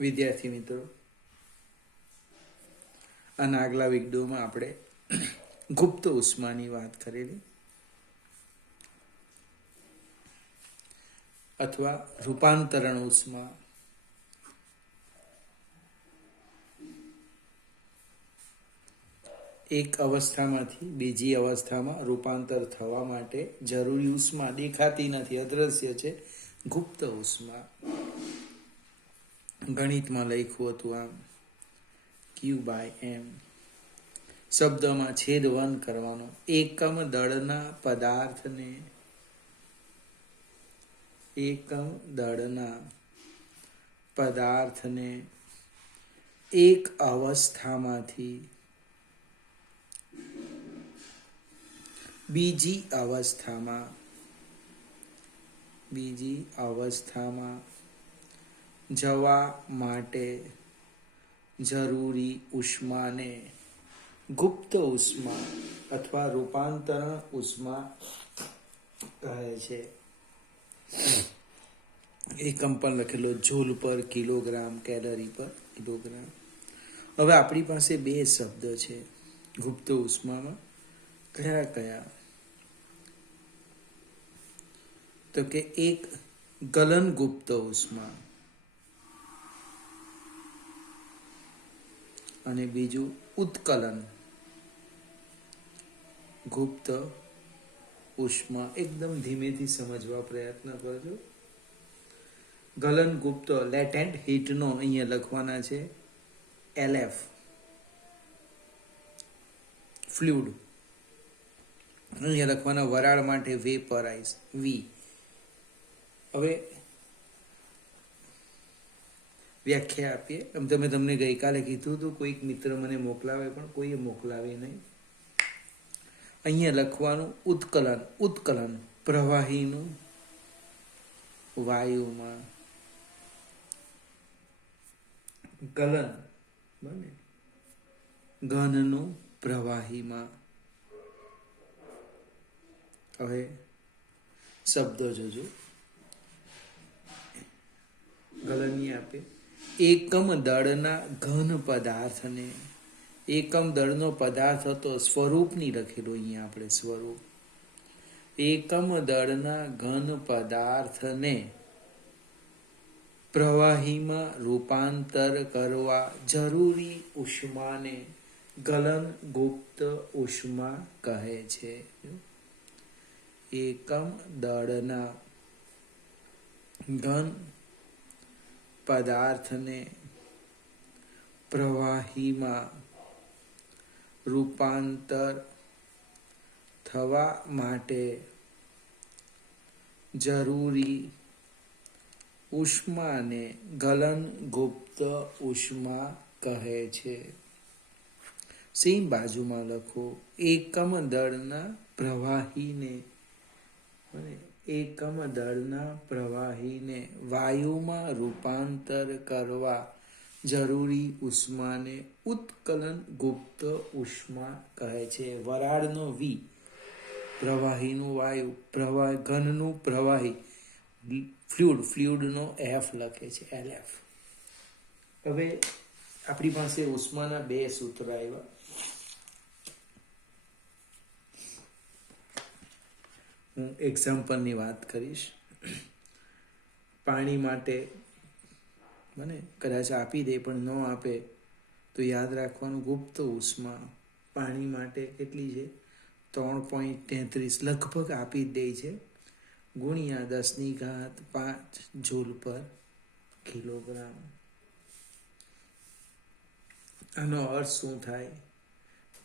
વિદ્યાર્થી મિત્રો, આના આગલા વિડીયોમાં આપણે ગુપ્ત ઉષ્માની વાત કરેલી અથવા રૂપાંતરણ ઉષ્મા. એક અવસ્થામાંથી બીજી અવસ્થામાં રૂપાંતર થવા માટે જરૂરી ઉષ્મા દેખાતી નથી, અદ્રશ્ય છે, ગુપ્ત ઉષ્મા. ગણિતમાં લખ્યું હતું આમ, Q/m. શબ્દમાં છેદવન કરવાનો. એકમ દળના પદાર્થને એક અવસ્થામાંથી બીજી અવસ્થામાં જવા માટે જરૂરી ઉષ્માને ગુપ્ત ઉષ્મા અથવા રૂપાંતરણ ઉષ્મા કહે છે. એકમ પણ લખેલો, જૂલ પર કિલોગ્રામ, કેલરી પર કિલોગ્રામ. હવે આપણી પાસે બે શબ્દ છે ગુપ્ત ઉષ્મામાં. કયા કયા? તો કે એક ગલન ગુપ્ત ઉષ્મા અને બીજું ઉત્કલન ગુપ્ત ઉષ્મા. એકદમ ધીમેથી સમજવા પ્રયત્ન કરજો. ગલન ગુપ્ત લેટેન્ટ હીટનો અહીંયા લખવાના છે LF, ફ્લુઇડ. અહીંયા લખવાના વરાળ માટે વેપરાઇઝ, V. હવે વ્યાખ્યા આપીએ. તમને ગઈકાલે કીધું હતું, કોઈક મિત્ર મને મોકલાવે પણ કોઈએ મોકલાવે નહીં. અહીંયા લખવાનું ઉત્કલન પ્રવાહીનું વાયુમાં, ગલન બને ઘનનું પ્રવાહીમાં. હવે શબ્દો જોજો. ગલનની આપે એકમ દળના ઘન પદાર્થને. એકમ દળનો પદાર્થ હતો, સ્વરૂપની લખેલો અહીંયા આપણે સ્વરૂપ. એકમ દળના ઘન પદાર્થને પ્રવાહીમાં રૂપાંતર કરવા જરૂરી ઉષ્માને ગલન ગુપ્ત ઉષ્મા કહે છે. એકમ દળના ઘન પદાર્થને પ્રવાહીમાં રૂપાંતર થવા માટે જરૂરી ઉષ્માને ગલન ગુપ્ત ઉષ્મા કહે છે. સેમ બાજુમાં લખો, એકમ દળના પ્રવાહીને વાયુમાં રૂપાંતર કરવા જરૂરી ઉષ્માને ઉત્કલન ગુપ્ત ઉષ્મા કહે છે. વરાળનો V, પ્રવાહીનું વાયુ, ઘનનું પ્રવાહી, ફ્લુઇડનો F લખે છે, LF. હવે આપણી પાસે ઉષ્માના બે સૂત્ર આવ્યા. હું એક્ઝામ્પલની વાત કરીશ. પાણી માટે મને કદાચ આપી દે પણ ન આપે તો યાદ રાખવાનું, ગુપ્ત ઉષ્મા પાણી માટે કેટલી છે? 3.33 લગભગ આપી જ દે છે, ગુણ્યા 10⁵ જૂલ પર કિલોગ્રામ. આનો અર્થ શું થાય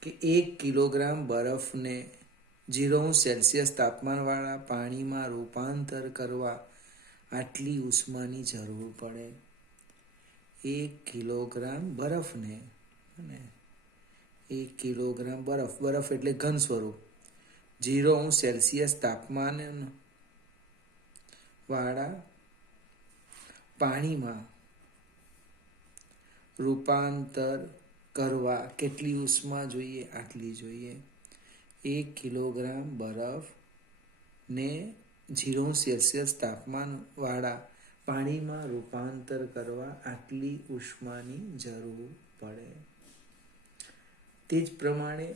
કે 1 કિલોગ્રામ બરફને 0°C તાપમાનવાળા પાણીમાં રૂપાંતર કરવા આટલી ઉષ્માની જરૂર પડે. 1 કિલોગ્રામ બરફને, 1 કિલોગ્રામ બરફ એટલે ઘન સ્વરૂપ, 0°C તાપમાન વાળા પાણીમાં રૂપાંતર કરવા કેટલી ઉષ્મા જોઈએ? આટલી જોઈએ. 1 કિલોગ્રામ બરફ ને 0°C તાપમાન વાળા પાણીમાં રૂપાંતર કરવા આટલી ઉષ્માની જરૂર પડે. તે જ પ્રમાણે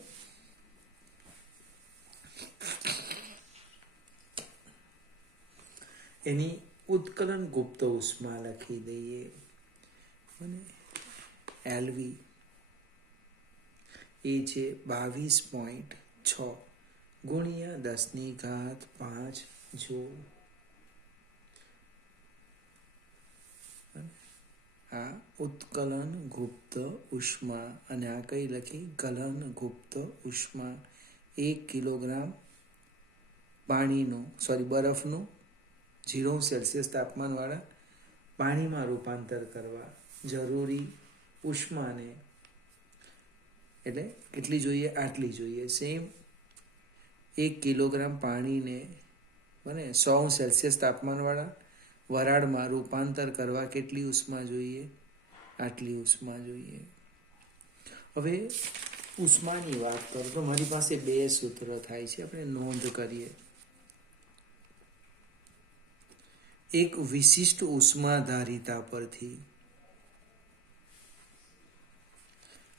એની ઉત્કલન ગુપ્ત ઉષ્મા લખી દઈએ. અને એલવી એ છે 22.6 ગુણ્યા 10⁵ જૂલ. આ ઉત્કલન ગુપ્ત ઉષ્મા અને આ કઈ લખી ગલન ગુપ્ત ઉષ્મા. 1 કિલોગ્રામ પાણીનું બરફનું 0°C તાપમાનવાળા પાણીમાં રૂપાંતર કરવા જરૂરી ઉષ્માને એટલે કેટલી જોઈએ? આટલી જોઈએ. સેમ 1 કિલોગ્રામ પાણીને બને 100°C તાપમાનવાળા વરાળમાં રૂપાંતર કરવા કેટલી ઉષ્મા જોઈએ? આટલી ઉષ્મા જોઈએ. હવે ઉષ્માની વાત કરું તો મારી પાસે 2 સૂત્ર થાય છે, આપણે નોંધ કરીએ. એક વિશિષ્ટ ઉષ્માધારિતા પરથી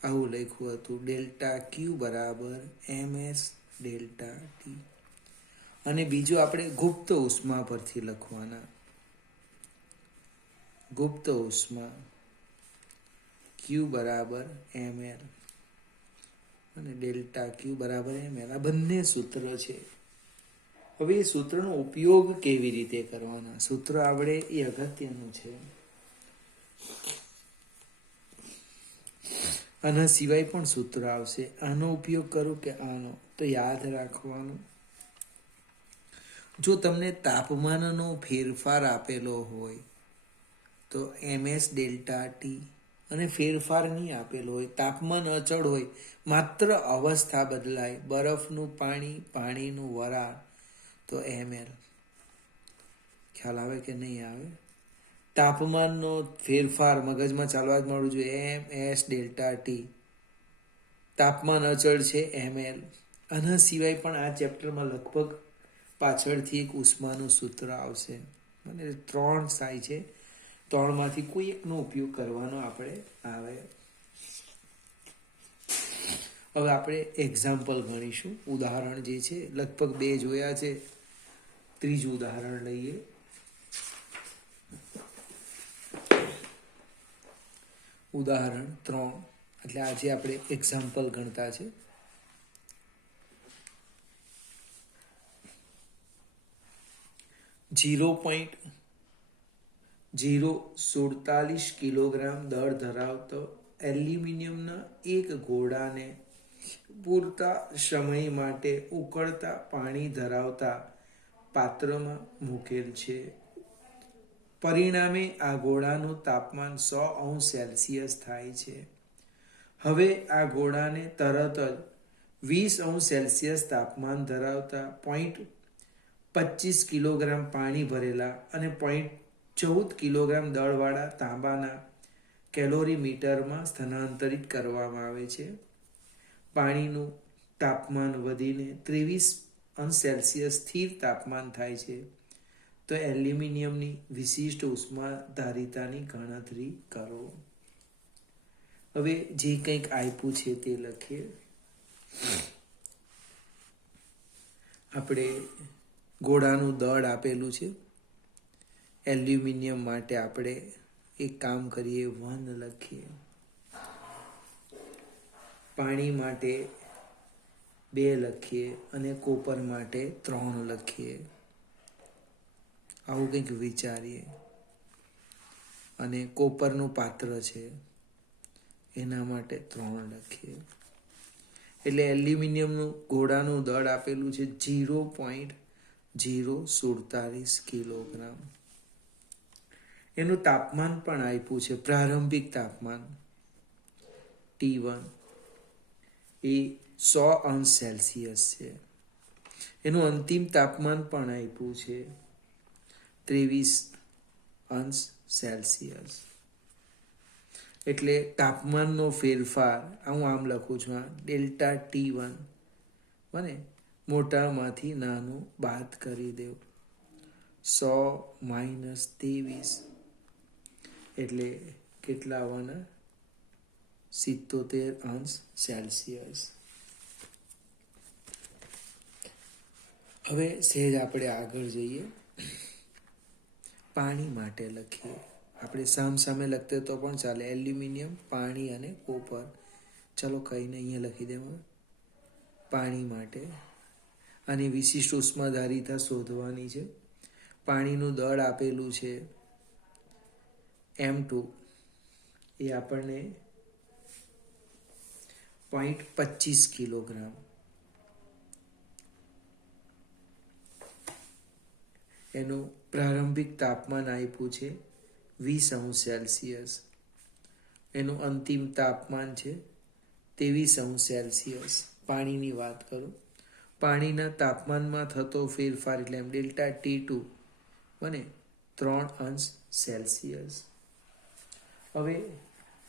આવું લખ્યું હતું, ΔQ = MS ΔT. અને બીજું આપણે ગુપ્ત ઉષ્મા પરથી લખવાના. ગુપ્ત ઉષ્મા Q = ml અને ΔQ = ml. આ બંને સૂત્ર છે. હવે એ સૂત્રનો ઉપયોગ કેવી રીતે કરવાના? સૂત્ર આવડે એ અગત્યનું છે. આના સિવાય પણ સૂત્ર આવશે. આનો ઉપયોગ કરું કે આનો? તો યાદ રાખવાનું, જો તમને તાપમાનનો ફેરફાર આપેલો હોય તો MS ΔT અને ફેરફાર નહીં આપેલો હોય, તાપમાન અચળ હોય, માત્ર અવસ્થા બદલાય, બરફનું પાણી, પાણીનું વરાળ, તો ml. ખ્યાલ આવે કે નહીં આવે? તાપમાનનો ફેરફાર મગજમાં ચાલવા જ મળવું જોઈએ. MS ΔT, તાપમાન અચળ છે ml. આના સિવાય પણ આ ચેપ્ટરમાં લગભગ પાછળથી એક ઉષ્માનું સૂત્ર આવશે. મને 3 થાય છે, 3માંથી કોઈ એકનો ઉપયોગ કરવાનો આપણે આવે. હવે આપણે એક્ઝામ્પલ ગણીશું. ઉદાહરણ જે છે લગભગ 2 જોયા છે, ત્રીજું ઉદાહરણ લઈએ. ઉદાહરણ 3, એટલે આજે આપણે એક્ઝામ્પલ ગણતા છે. .047 કિલોગ્રામ દળ ધરાવતો એલ્યુમિનિયમના એક ગોળાને પૂરતા સમય માટે ઉકળતા પાણી ધરાવતા પાત્રમાં મૂકેલ છે. પરિણામે આ ગોળાનું તાપમાન 100°C થાય છે. હવે આ ગોળાને તરત જ 20°C તાપમાન ધરાવતા 0.25 કિલોગ્રામ પાણી ભરેલા અને 0.14 કિલોગ્રામ દળવાળા તાંબાના કેલોરીમીટરમાં સ્થાનાંતરિત કરવામાં આવે છે. પાણીનું તાપમાન વધીને 23°C સ્થિર તાપમાન થાય છે. તો એલ્યુમિનિયમની વિશિષ્ટ ઉષ્માધારિતાની ગણતરી કરો. હવે જે કંઈક આપ્યું છે તે લખીએ. આપણે ગોળાનું દળ આપેલું છે. એલ્યુમિનિયમ માટે આપણે એક કામ કરીએ, 1 લખીએ. પાણી માટે 2 લખીએ અને કોપર માટે 3 લખીએ. આવું કંઈક વિચારીએ. અને કોપરનું પાત્ર છે એના માટે 3 લખીએ. એટલે એલ્યુમિનિયમનું ગોળાનું દળ આપેલું છે 0.047 કિલોગ્રામ. એનું તાપમાન પણ આપ્યું છે, પ્રારંભિક તાપમાન T1 એ 100°C છે. એનું અંતિમ તાપમાન પણ આપ્યું છે 23°C. એટલે તાપમાનનો ફેરફાર હું આમ લખું છું, ΔT1 બને મોટામાંથી નાનું બાદ કરી દેવું. 100 - 23 એટલે કેટલા આવવાના? 77 અંશ સેલ્સિયસ. હવે સહેજ આપણે આગળ જઈએ, પાણી માટે લખીએ. આપણે સામે લખતે તો પણ ચાલે. એલ્યુમિનિયમ, પાણી અને કોપર. ચલો કહીને અહીંયા લખી દેવા. પાણી માટે આની વિશિષ્ટ ઉષ્માધારિતા શોધવાની છે. પાણીનું દળ આપેલું છે M2, એ આપણને 0.25 કિલોગ્રામ. એનું પ્રારંભિક તાપમાન આપ્યું છે 20 અંશ સેલ્સિયસ. એનું અંતિમ તાપમાન છે 23 અંશ સેલ્સિયસ. પાણીની વાત કરું, પાણીના તાપમાનમાં થતો ફેરફાર એટલે એમ ડેલ્ટા T2 બને 3 અંશ સેલ્સિયસ. હવે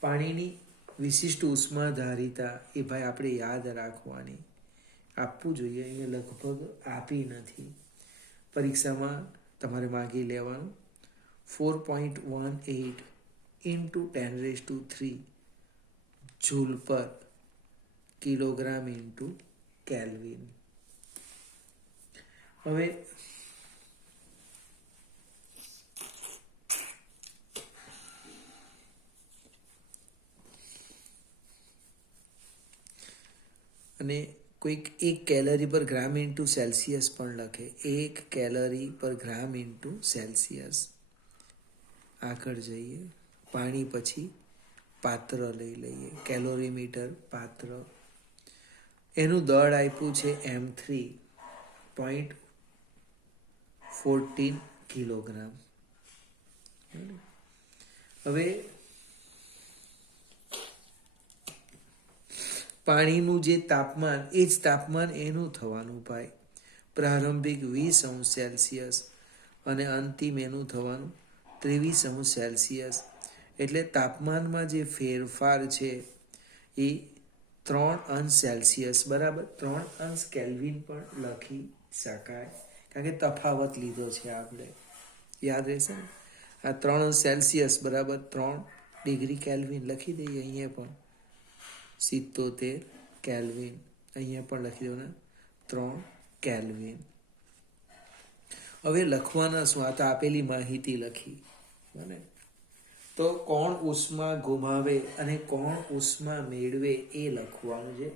પાણીની વિશિષ્ટ ઉષ્માધારિતા એ ભાઈ આપણે યાદ રાખવાની, આપવું જોઈએ. અહીંયા લગભગ આપી નથી, પરીક્ષામાં તમારે માગી લેવાનું. 4.18 × 10⁻³ જૂલ પર કિલોગ્રામ × કેલ્વિન. હવે અને કોઈક 1 કેલરી પર ગ્રામ × સેલ્સિયસ પણ લખે. 1 કેલરી પર ગ્રામ × સેલ્સિયસ. આગળ જઈએ, પાણી પછી પાત્ર લઈ લઈએ. કેલોરીમીટર પાત્ર, એનું દળ આપ્યું છે M3 0.14 કિલોગ્રામ. હવે પાણીનું જે તાપમાન, એ જ તાપમાન એનું થવાનું ભાઈ. પ્રારંભિક 20 અંશ સેલ્સિયસ અને અંતિમ એનું થવાનું 23 અંશ સેલ્સિયસ. એટલે તાપમાનમાં જે ફેરફાર છે એ 3 અંશ સેલ્સિયસ બરાબર 3 અંશ કેલ્વિન પણ લખી શકાય, કારણ કે તફાવત લીધો છે આપણે, યાદ રહેશે ને. આ 3 અંશ સેલ્સિયસ બરાબર 3 ડિગ્રી કેલ્વિન લખી દઈએ. અહીંયા પણ 77 કેલ્વિન, અહીંયા પણ લખી દો ને 3 કેલ્વિન. હવે લખવાના શું? આ તો આપેલી માહિતી લખી બને. તો કોણ ઉષ્મા ગુમાવે અને કોણ ઉષ્મા મેળવે એ લખવાનું છે.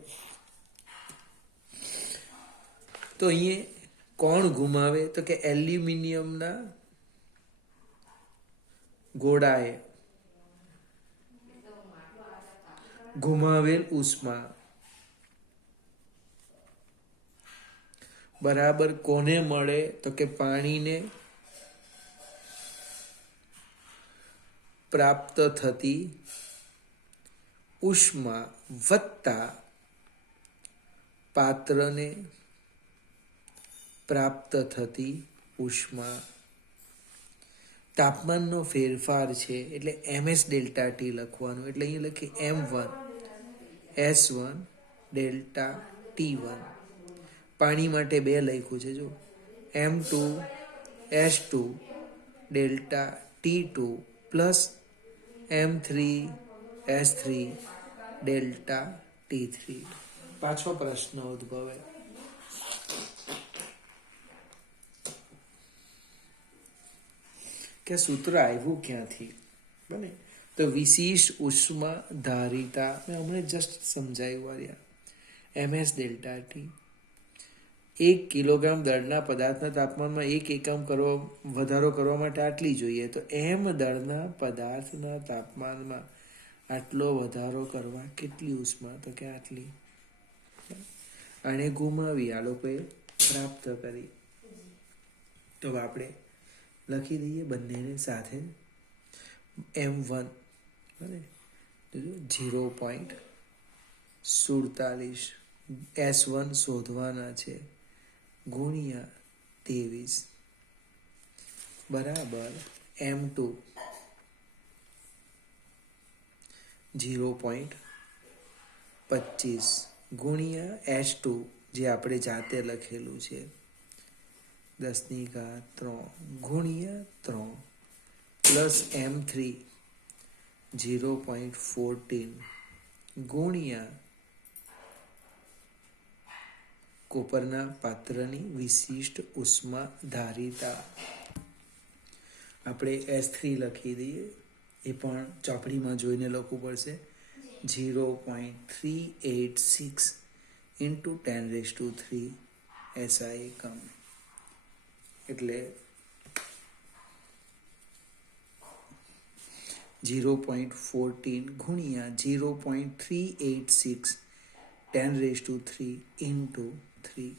તો અહીંયા કોણ ગુમાવે? તો કે એલ્યુમિનિયમના ગોળાએ ગુમાવેલ ઉષ્મા બરાબર કોને મળે? તો કે પાણીને પ્રાપ્ત થતી ઉષ્મા વત્તા પાત્રને પ્રાપ્ત થતી ઉષ્મા. તાપમાનનો ફેરફાર છે એટલે MS ડેલ્ટા T લખવાનું. એટલે અહીં લખી M1 S1 ડેલ્ટા T1. પાણી માટે 2 લખ્યું છે જો, M2 S2 delta T2 plus M3 S3 delta T3. પાછો પ્રશ્ન ઉદ્ભવે, કે સૂત્ર આવ્યું ક્યાંથી બને? તો વિશિષ્ટ ઉષ્મા ધારિતા મેં હમણાં જસ્ટ સમજાવ્યું Arya. MS delta T. 1 kilogram દળના પદાર્થના તાપમાનમાં 1 એકમ વધારો કરવા માટે આટલી જોઈએ. તો M દળના પદાર્થના તાપમાનમાં આટલો વધારો કરવા કેટલી ઉષ્મા? તો કે આટલી. આને ગુમાવી, આ લોકોએ પ્રાપ્ત કરી. તો આપણે લખી દઈએ બંનેને સાથે. M1 બને 0.47 S1 શોધવાના છે ગુણ્યા 23 બરાબર M2 0.25 ગુણ્યા S2 જે આપણે જાતે લખેલું છે 10⁻³ ગુણ્યા 3 પ્લસ M3 0.14 ગુણ્યા કોપરના પાત્રની વિશિષ્ટ ઉષ્મા ધારિતા. આપણે S3 લખી દઈએ, એ પણ ચોપડીમાં જોઈને લખવું પડશે. 0.386 × 10⁻³ SI એકમ, એટલે 0.14 ગુણ્યા 0.386 10⁻³ × 3.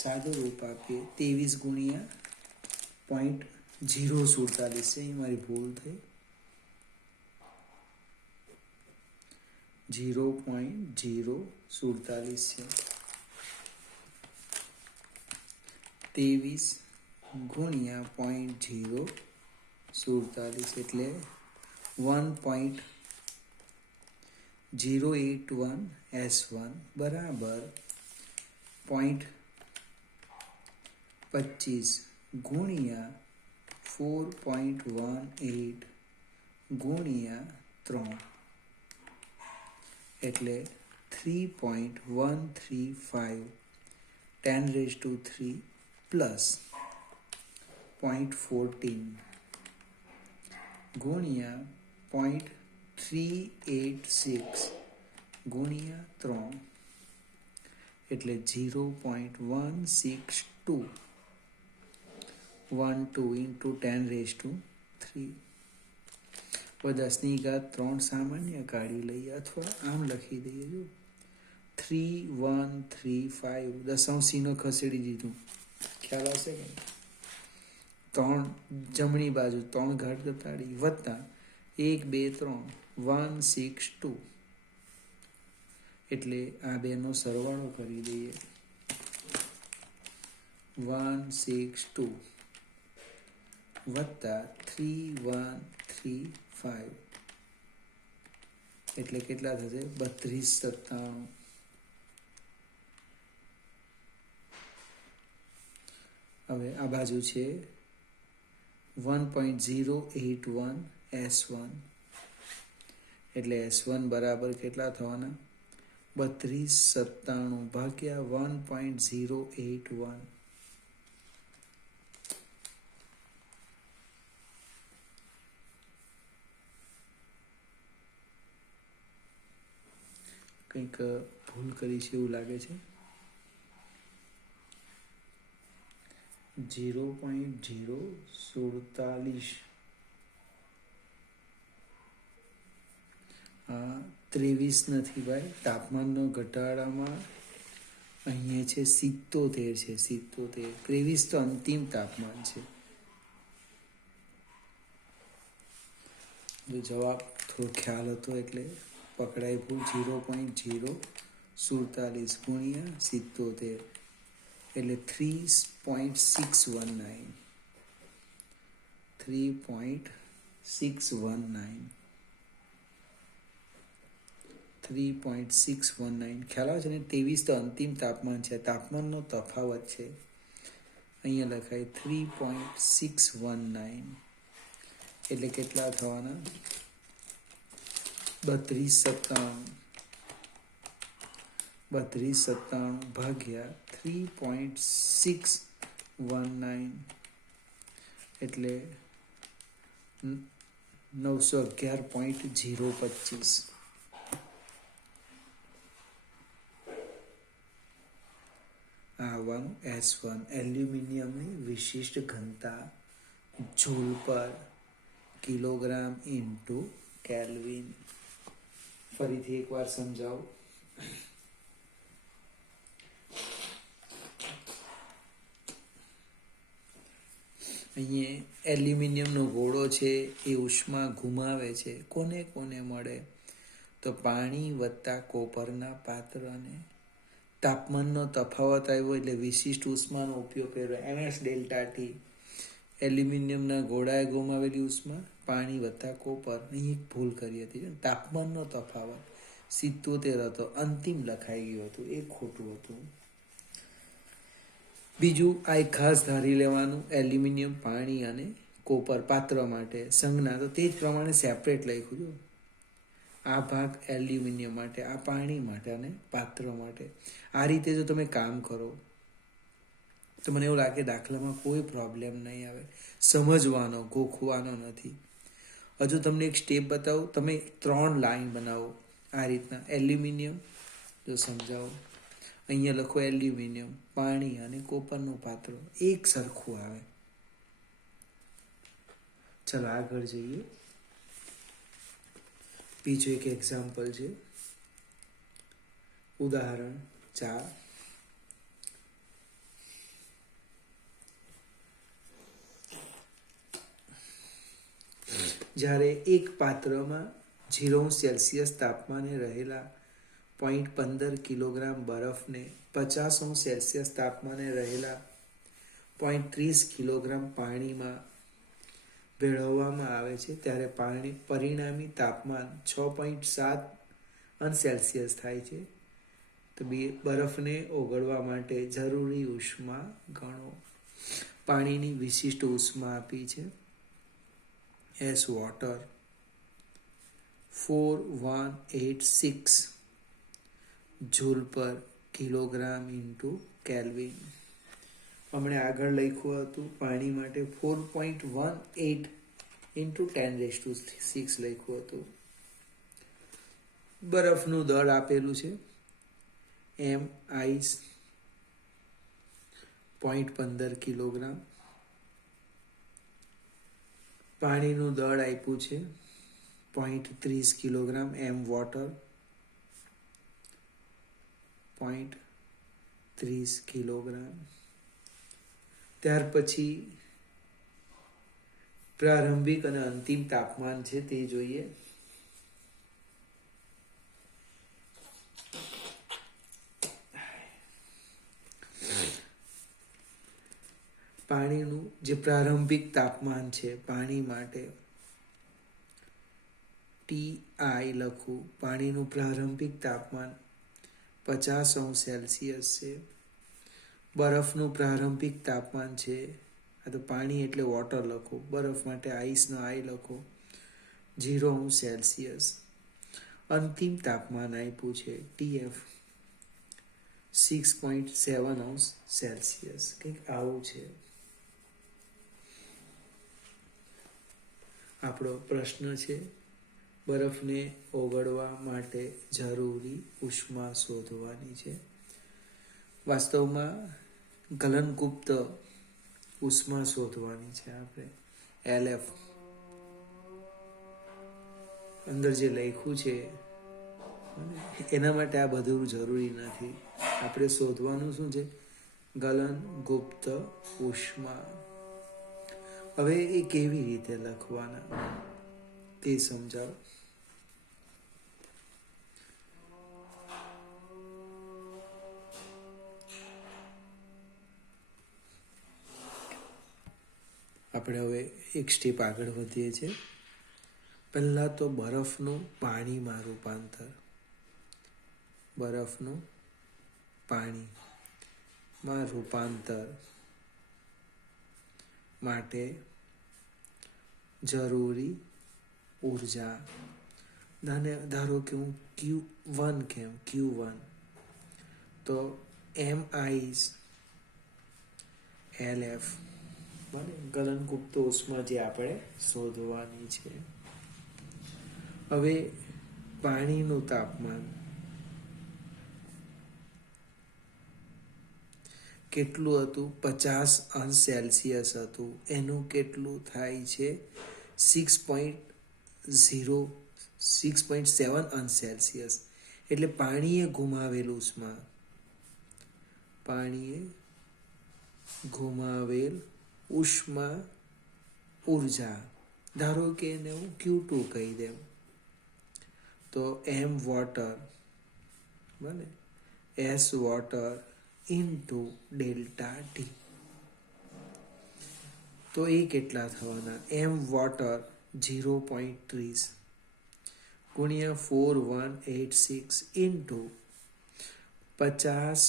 સાદું રૂપ આપીએ 23 ગુણ્યા 0.047 છે, એ મારી ભૂલ થઈ. 0.047 છે. 23 ગુણ્યા 0.047 એટલે 1.081 S1 બરાબર 0.25 ગુણ્યા 4.18 ગુણ્યા 3 એટલે 3.135 10⁻³ પ્લસ 0.14 ગુણ્યા 0.386 ગુણ્યા 3 એટલે 0.162 × 10⁻³. 10⁻³ સામાન્ય કાઢી લઈએ અથવા આમ લખી દઈએ. જો 3135 દશાંશીનો ખસેડી દીધું, ખ્યાલ આવશે કે 3 જમણી બાજુ 3 ઘાટ ઘટાડી વત્તા 1 2 3 162 એટલે આ બેનો સરવાળો કરી દઈએ. 162 વત્તા 3135 એટલે કેટલા થશે? 3297. હવે આ બાજુ છે 1.081 S1 એટલે S1 બરાબર કેટલા થવાના? 3297 ભાગ્યા 1.081. કંઈક ભૂલ કરી છે એવું લાગે છે. 0.047 23 નથી ભાઈ, તાપમાનનો ઘટાડામાં અહીંયા છે 77 છે. 77 23 તો અંતિમ તાપમાન છે. જો જવાબ થોડો ખ્યાલ હતો એટલે પકડાય ભૂલ. 0.047 ગુણ્યા 77 એટલે 3.619. 3.619 ખ્યાલ આવે છે ને? 23 તો અંતિમ તાપમાન છે, તાપમાનનો તફાવત છે. અહીંયા લખાય 3.619 એટલે કેટલા થવાના? 3297 ભાગ્યા 3.619 એટલે 911.025. આવવાનું S1 એલ્યુમિનિયમની વિશિષ્ટ ઘનતા જૂલ પર કિલોગ્રામ ઇન્ટુ કેલ્વિન. ફરીથી એકવાર સમજાવો. અહીંયા એલ્યુમિનિયમનો ગોળો છે એ ઉષ્મા ગુમાવે છે. કોને કોને મળે? તો પાણી વત્તા કોપરના પાત્રને. તાપમાનનો તફાવત આવ્યો એટલે વિશિષ્ટ ઉષ્માનો ઉપયોગ કર્યો MS∆T. એલ્યુમિનિયમના ગોળાએ ગુમાવેલી ઉષ્મા પાણી વત્તા કોપર. અહીં એક ભૂલ કરી હતી. તાપમાનનો તફાવત 77 હતો, અંતિમ લખાઈ ગયું હતું, એ ખોટું હતું. બીજું આ એક ખાસ ધારી લેવાનું, એલ્યુમિનિયમ, પાણી અને કોપર પાત્ર માટે સંજ્ઞા તો તે જ પ્રમાણે સેપરેટ લખ્યું હતું. આ ભાગ એલ્યુમિનિયમ માટે, આ પાણી માટે અને પાત્ર માટે. આ રીતે જો તમે કામ કરો તો મને એવું લાગે દાખલામાં કોઈ પ્રોબ્લેમ નહીં આવે. સમજવાનો, ગોખવાનો નથી. હજુ તમને એક સ્ટેપ બતાવું. તમે 3 લાઈન બનાવો આ રીતના. એલ્યુમિનિયમ જો સમજાવો, અહીંયા લખો એલ્યુમિનિયમ, પાણી અને કોપરનું પાત્ર એક સરખું આવે. ચલો આગળ જઈએ. બીજું એક એક્ઝામ્પલ છે, ઉદાહરણ 4. જ્યારે એક પાત્રમાં 0°C તાપમાને રહેલા 0.15 કિલોગ્રામ બરફને 50°C તાપમાને રહેલા 0.30 કિલોગ્રામ પાણીમાં ભેળવવામાં આવે છે, ત્યારે પરિણામી તાપમાન 6.7°C થાય છે. તો બરફને ઓગળવા માટે જરૂરી ઉષ્મા ગણો. પાણીની વિશિષ્ટ ઉષ્મા આપી છે, એસ વોટર 4186 જૂલ પર કિલોગ્રામ ઇન્ટુ કેલ્વિન. હમણે આગળ લખ્યું હતું પાણી માટે 4.18 ઇન્ટુ 10⁶ લખ્યું હતું. બરફનું દળ આપેલું છે, એમ આઈસ 0.15 કિલોગ્રામ. પાણીનું દળ આપ્યું છે 0.30 કિલોગ્રામ. એમ વોટર 0.30 કિલોગ્રામ. ત્યાર પછી પ્રારંભિક અને અંતિમ તાપમાન છે તે જોઈએ. પાણીનું જે પ્રારંભિક તાપમાન છે પાણી માટે TI લખું. પાણીનું પ્રારંભિક તાપમાન 50°C છે. બરફનું પ્રારંભિક તાપમાન છે, આ તો પાણી એટલે વોટર લખો, બરફ માટે આઈસનો આઈ લખો, 0°C. અંતિમ તાપમાન આપ્યું છે TF 6.7°C. કંઈક આવું છે. આપણો પ્રશ્ન છે બરફને ઓગળવા માટે જરૂરી ઉષ્મા શોધવાની છે. વાસ્તવમાં ગલનગુપ્ત ઉષ્મા શોધવાની છે આપણે. LF અંદર જે લખ્યું છે એના માટે આ બધું જરૂરી નથી. આપણે શોધવાનું શું છે? ગલનગુપ્ત ઉષ્મા. હવે એ કેવી રીતે લખવાના તે સમજાવો. આપણે હવે એક સ્ટેપ આગળ વધીએ છીએ. પહેલાં તો બરફનું પાણીમાં રૂપાંતર. બરફનું પાણીમાં રૂપાંતર માટે જરૂરી ઉર્જા. ધારો કે હું Q1 કેમ Q1 તો MIs LF ગલનગુપ્ત ઉષ્મા જે આપણે શોધવાની છે. હવે પાણીનું તાપમાન કેટલું હતું? 50°C હતું. એનું કેટલું થાય છે? 6.7°C. એટલે પાણીએ ગુમાવેલું ઉષ્મા. પાણીએ ગુમાવેલ ઉષ્મા ઉર્જા. ધારો કે એને હું Q2 કહી દઉં તો M વોટર બને S water into delta T. તો એ કેટલા થવાના? M વોટર 0.30 ગુણ્યા 4186 ઇન્ટુ 50 -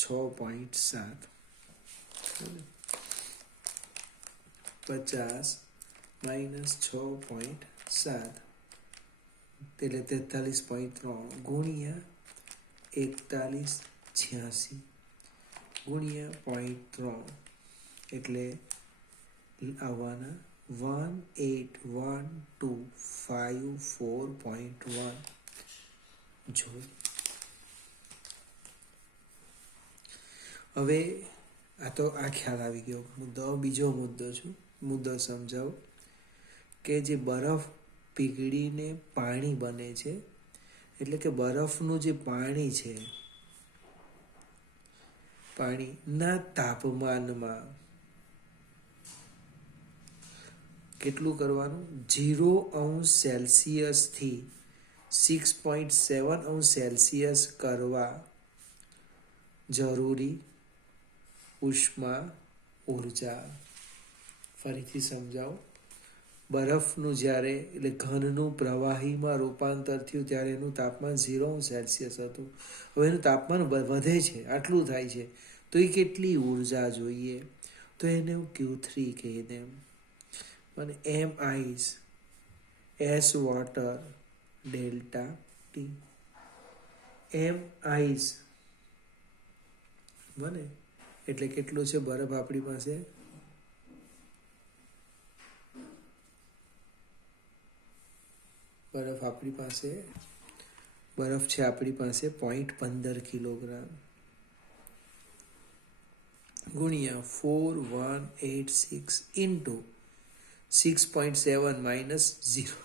6.7 50 માઇનસ 6.7 એટલે 43.3 ગુણ્યા 4186 ગુણ્યા 0.3 એટલે આવવાના 18125.4.1 જોડ. હવે આ તો આ ખ્યાલ આવી ગયો મુદ્દો. બીજો મુદ્દો સમજાવો કે જે બરફ પીગળીને પાણી બને છે, એટલે કે બરફનું જે પાણી છે, પાણીના તાપમાનમાં કેટલું કરવાનું? 0°C થી 6.7°C કરવા જરૂરી ઉષ્મા ઉર્જા. ફરીથી સમજાવો. બરફનું જ્યારે એટલે ઘનનું પ્રવાહીમાં રૂપાંતર થયું ત્યારે એનું તાપમાન 0°C હતું. હવે એનું તાપમાન વધે છે, આટલું થાય છે, તો એ કેટલી ઉર્જા જોઈએ? તો એને હું Q3 કહી દઉં. અને M ice S water delta T. M ice બને એટલે કેટલું છે બરફ આપણી પાસે? બરફ છે આપણી પાસે 0.15 કિલોગ્રામ ગુણ્યા 4186 ઇન્ટુ 6.7 માઇનસ 0.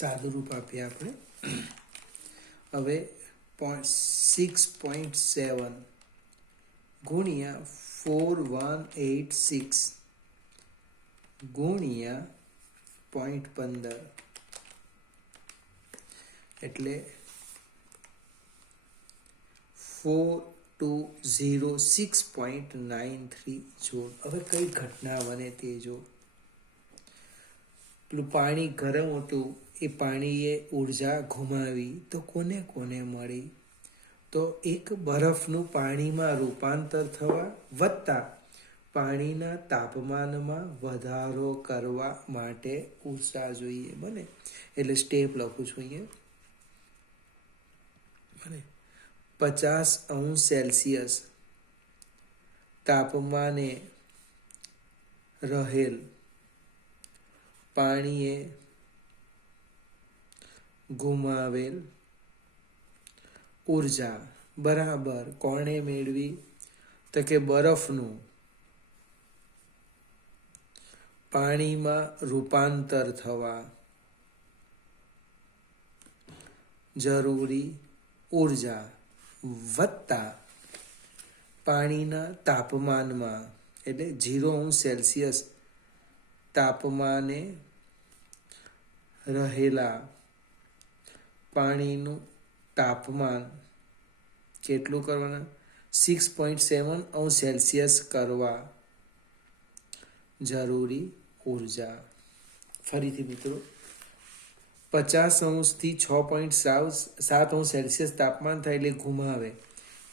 સાદું રૂપ આપીએ આપણે. હવે 6.7 ગુણ્યા 4186 ગુણ્યા 0.15 એટલે 4206.93 જોડ. હવે કઈ ઘટના બને તે જો. પેલું પાણી ગરમ હતું, એ પાણીએ ઉર્જા ગુમાવી તો કોને મળી? તો એક બરફનું પાણીમાં રૂપાંતર થવા વત્તા પાણીના તાપમાનમાં વધારો કરવા માટે ઉર્જા જોઈએ. બને એટલે સ્ટેપ લખું છું અહીંયા. બને 50°C તાપમાને રહેલ પાણીએ ગુમાવેલ ઉર્જા બરાબર કોણે મેળવી? તો કે બરફનું પાણીમાં રૂપાંતર થવા જરૂરી ઉર્જા વત્તા પાણીના તાપમાનમાં એટલે 0°C તાપમાને રહેલા પાણીનું તાપમાન કેટલું કરવાના? 6.7°C કરવા જરૂરી ઉર્જા. ફરીથી મિત્રો, 50° થી 6.7°C તાપમાન થાય એટલે ગુમાવે.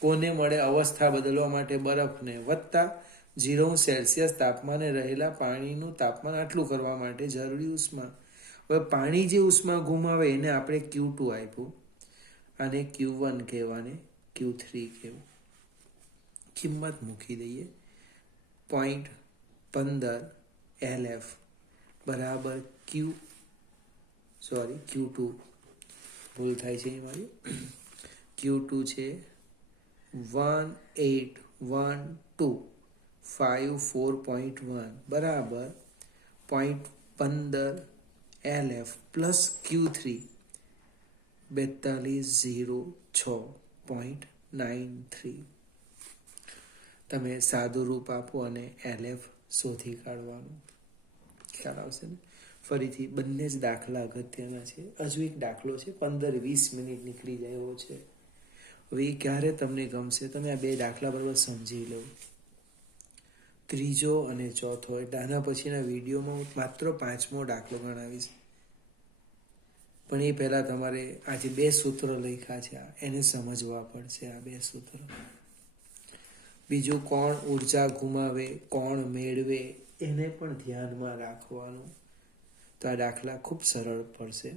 કોને મળે? અવસ્થા બદલવા માટે બરફને. વત્તા 0°C તાપમાને રહેલા પાણીનું તાપમાન આટલું કરવા માટે જરૂરી ઉષ્મા. હવે પાણી જે ઉષ્મા ગુમાવે એને આપણે Q2 આપ્યું, આને Q1 કહેવાને Q3 કહેવું. કિંમત મૂકી દઈએ. 0.15 LF બરાબર Q2 ભૂલ થાય છે મારી. Q2 છે 18125.4.1 બરાબર 0.15 LF પ્લસ Q3 4206.93. તમે સાદું રૂપ આપો અને LF શોધી કાઢવાનું ખ્યાલ આવશે ને. ફરીથી બંને જ દાખલા અગત્યના છે. હજુ એક દાખલો છે, 15-20 મિનિટ નીકળી જાય એવો છે. હવે એ ક્યારે તમને ગમશે? તમે આ બે દાખલા બરાબર સમજી લો. ત્રીજો અને ચોથો એટલે આના પછીના વિડીયોમાં હું માત્ર 5મો દાખલો ગણાવીશ. પણ એ પહેલાં તમારે આ જે 2 સૂત્ર લખ્યા છે એને સમજવા પડશે. આ 2 સૂત્ર. બીજું કોણ ઉર્જા ગુમાવે, કોણ મેળવે, એને પણ ધ્યાનમાં રાખવાનું. તો આ દાખલા ખૂબ સરળ પડશે.